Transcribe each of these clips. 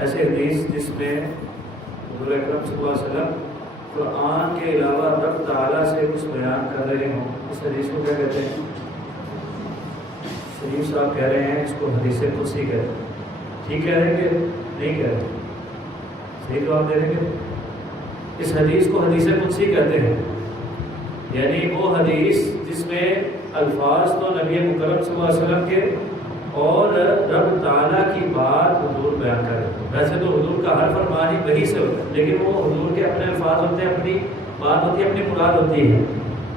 ایسے حدیث جس میں حضور اکرم صلی اللہ علیہ وسلم قرآن کے علاوہ رب تعالیٰ سے کچھ بیان کر رہے ہوں، اس حدیث کو کیا کہتے ہیں؟ شریف صاحب کہہ رہے ہیں اس کو حدیث قدسی کہتے ہیں۔ ٹھیک کہہ رہے ہیں کہ نہیں کہہ رہے؟ صحیح جواب دے رہے ہیں کہ اس حدیث کو حدیث قدسی کہتے ہیں، یعنی وہ حدیث جس میں الفاظ تو نبی مکرم صلی اللہ علیہ وسلم کے اور رب تعالیٰ کی بات حضور بیان کر رہے ہیں۔ ویسے تو حضور کا ہر فرمان ہی وحی سے ہوتا ہے، لیکن وہ حضور کے اپنے الفاظ ہوتے ہیں، اپنی بات ہوتی ہے، اپنی مراد ہوتی ہے۔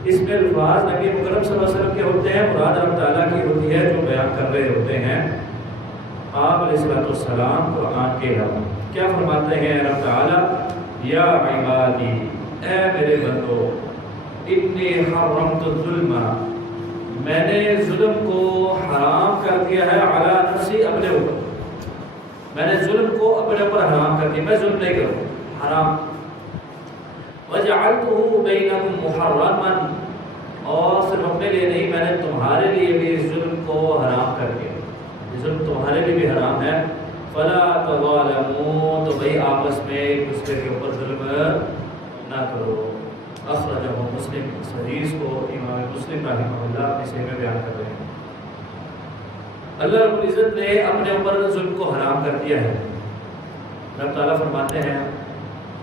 اس میں الفاظ نبی مکرم صلی اللہ علیہ وسلم کے ہوتے ہیں، مراد رب تعالیٰ کی ہوتی ہے جو بیان کر رہے ہوتے ہیں۔ آپ علیہ الصلوۃ والسلام قرآن کے علاوہ کیا فرماتے ہیں رب تعالیٰ؟ یا عبادی، اے میرے بندو، انی حرمت الظلم، میں نے ظلم کو حرام کر دیا ہے، علی نفسی، اپنے اوپر، میں نے ظلم کو اپنے اوپر حرام کر دیا، میں ظلم نہیں کروں، حرام۔ وجعلته بینکم محرما، اور صرف اپنے لیے نہیں، میں نے تمہارے لیے بھی ظلم کو حرام کر دیا، یہ ظلم تمہارے لیے بھی حرام ہے۔ فلا تظالموا، تو بھائی آپس میں ایک دوسرے کے اوپر ظلم نہ کرو۔ اخرجہ مسلم، اس حدیث کو امام مسلم رحمہ اللہ اپنے صحیح میں بیان کر رہے ہیں۔ اللہ رب العزت نے اپنے اوپر ظلم کو حرام کر دیا ہے۔ رب تعالیٰ فرماتے ہیں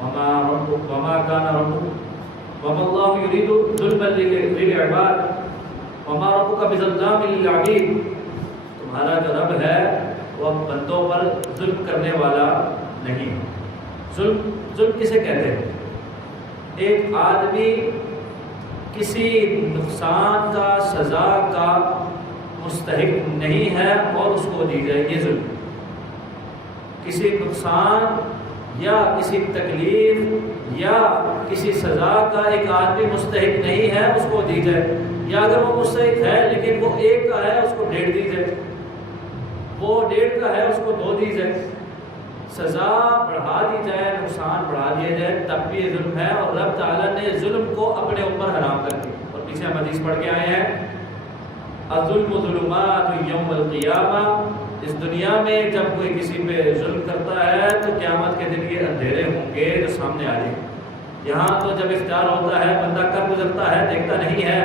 وما ربک وما کان ربک وما اللہ یرید ظلما للعباد وما ربک بظلام للعبید، تمہارا جو رب ہے وہ بندوں پر ظلم کرنے والا نہیں۔ ظلم کسے کہتے ہیں؟ ایک آدمی کسی نقصان کا، سزا کا مستحق نہیں ہے اور اس کو دی جائے، یہ ظلم۔ کسی نقصان یا کسی تکلیف یا کسی سزا کا ایک آدمی مستحق نہیں ہے، اس کو دی جائے، یا اگر وہ مستحق ہے لیکن وہ ایک کا ہے، اس کو 1.5 دی جائے، وہ 1.5 کا ہے، اس کو 2 دی جائے، سزا بڑھا دی جائے، نقصان بڑھا دیا جائے، تب بھی یہ ظلم ہے۔ اور رب تعالیٰ نے ظلم کو اپنے اوپر حرام کر دیا، اور پیچھے ہم حدیث پڑھ کے آئے ہیں الظلم ظلمات یوم القیامہ، اس دنیا میں جب کوئی کسی پہ ظلم کرتا ہے تو قیامت کے دن یہ اندھیرے ہوں گے جو سامنے آ جائیں گے۔ یہاں تو جب اختیار ہوتا ہے، بندہ کر گزرتا ہے، دیکھتا نہیں ہے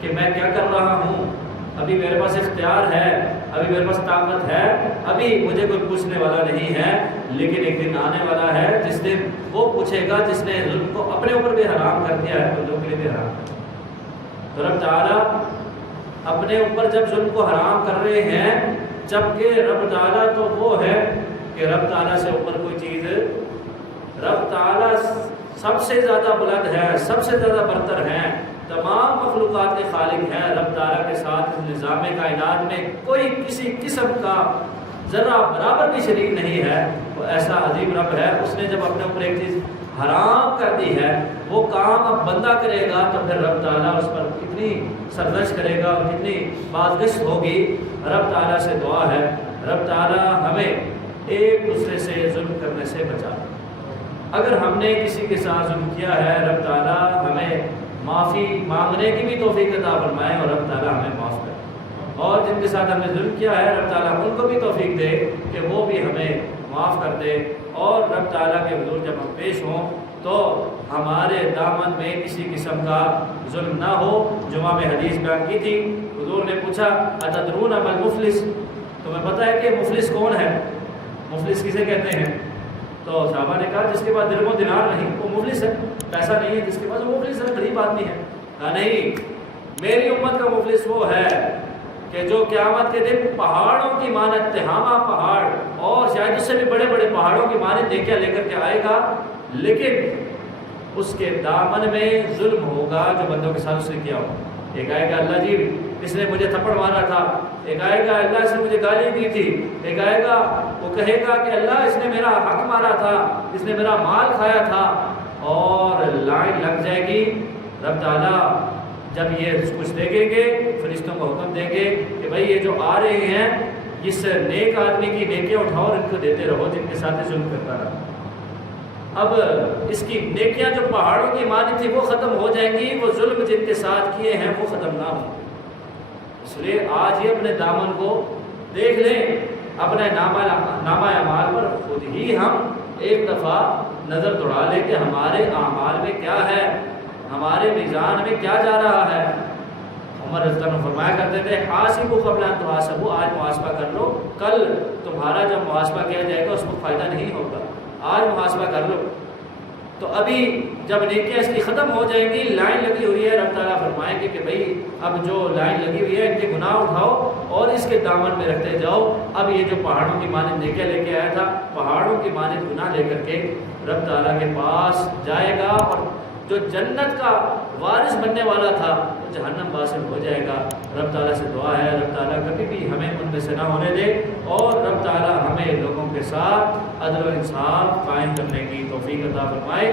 کہ میں کیا کر رہا ہوں، ابھی میرے پاس اختیار ہے، ابھی میرے پاس طاقت ہے، ابھی مجھے کوئی پوچھنے والا نہیں ہے، لیکن ایک دن آنے والا ہے جس دن وہ پوچھے گا جس نے ظلم کو اپنے اوپر بھی حرام کر دیا ہے، بندوں کے لیے بھی حرام کر دیا۔ تو رب تعالیٰ اپنے اوپر جب ظلم کو حرام کر رہے ہیں، جبکہ رب تعالیٰ تو وہ ہے کہ رب تعالیٰ سے اوپر کوئی چیز، رب تعالیٰ سب سے زیادہ بلند ہے، سب سے زیادہ برتر ہیں، تمام مخلوقات کے خالق ہیں۔ رب تعالیٰ کے ساتھ اس نظام کائنات میں کوئی کسی قسم کا ذرا برابر بھی شریک نہیں ہے، وہ ایسا عظیم رب ہے۔ اس نے جب اپنے اوپر ایک چیز حرام کر دی ہے، وہ کام اب بندہ کرے گا تو پھر رب تعالیٰ اس پر کتنی سرزنش کرے گا اور کتنی بازگشت ہوگی۔ رب تعالیٰ سے دعا ہے رب تعالیٰ ہمیں ایک دوسرے سے ظلم کرنے سے بچا۔ اگر ہم نے کسی کے ساتھ ظلم کیا ہے، رب تعالیٰ ہمیں معافی مانگنے کی بھی توفیق عطا فرمائے اور رب تعالیٰ ہمیں معاف کرے، اور جن کے ساتھ ہم نے ظلم کیا ہے رب تعالیٰ ان کو بھی توفیق دے کہ وہ بھی ہمیں معاف کر دے، اور رب تعالیٰ کے حضور جب ہم پیش ہوں تو ہمارے دامن میں کسی قسم کا ظلم نہ ہو۔ جمعہ میں حدیث بیان کی تھی، حضور نے پوچھا اتدرون ما المفلس، تمہیں پتہ ہے کہ مفلس کون ہے؟ مفلس کسے کہتے ہیں؟ تو صحابہ نے کہا جس کے پاس درہم و دینار نہیں وہ مفلس ہے، پیسہ نہیں ہے جس کے پاس وہ مفلس ہے، غریب آدمی ہے۔ کہا نہیں، میری امت کا مفلس وہ ہے کہ جو قیامت کے دن پہاڑوں کی مانند، تہامہ پہاڑ اور شاید اس سے بھی بڑے بڑے پہاڑوں کی مانند نیکیاں لے کر کے آئے گا، لیکن اس کے دامن میں ظلم ہوگا جو بندوں کے ساتھ اس نے کیا ہوگا۔ ایک آئے گا اللہ جی اس نے مجھے تھپڑ مارا تھا، ایک آئے گا اللہ اس نے مجھے گالی دی تھی، ایک آئے گا وہ کہے گا کہ اللہ اس نے میرا حق مارا تھا، اس نے میرا مال کھایا تھا، اور لائن لگ جائے گی۔ رب تعالیٰ جب یہ کچھ دیکھیں گے فرشتوں کو حکم دیں گے کہ بھائی یہ جو آ رہے ہیں اس نیک آدمی کی نیکیاں اٹھاؤ اور ان کو دیتے رہو جن کے ساتھ ظلم کرتا رہا۔ اب اس کی نیکیاں جو پہاڑوں کی مانند تھی وہ ختم ہو جائیں گی، وہ ظلم جن کے ساتھ کیے ہیں وہ ختم نہ ہوں۔ اس لیے آج ہی اپنے دامن کو دیکھ لیں اپنے نامہ اعمال پر خود ہی ہم ایک دفعہ نظر دوڑا لیں کہ ہمارے اعمال میں کیا ہے، ہمارے میزان میں کیا جا رہا ہے۔ عمر رضی اللہ عنہ فرمایا کرتے تھے حاسبوا قبل ان تحاسبوا، آج محاسبہ کر لو، کل تمہارا جب محاسبہ کیا جائے گا اس کو فائدہ نہیں ہوگا، آج محاسبہ کر لو۔ تو ابھی جب نیکیاں اس کی ختم ہو جائیں گی، لائن لگی ہوئی ہے، رب تعالیٰ فرمائیں گے کہ بھئی اب جو لائن لگی ہوئی ہے ان کے گناہ اٹھاؤ اور اس کے دامن میں رکھتے جاؤ۔ اب یہ جو پہاڑوں کی مانند نیکیاں لے کے آیا تھا، پہاڑوں کی مانند گناہ لے کر کے رب تعالیٰ کے پاس جائے گا، اور جو جنت کا وارث بننے والا تھا وہ جہنم باسل ہو جائے گا۔ رب تعالیٰ سے دعا ہے رب تعالیٰ کبھی بھی ہمیں ان میں سے نہ ہونے دے، اور رب تعالیٰ ہمیں لوگوں کے ساتھ عدل و انصاف قائم کرنے کی توفیق عطا فرمائے،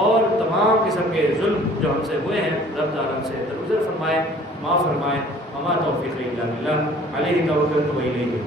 اور تمام قسم کے ظلم جو ہم سے ہوئے ہیں رب تعالیٰ ہم سے درگزر فرمائے، معاف فرمائے۔ وما توفیق الا باللہ، علیہ توکلت و الیہ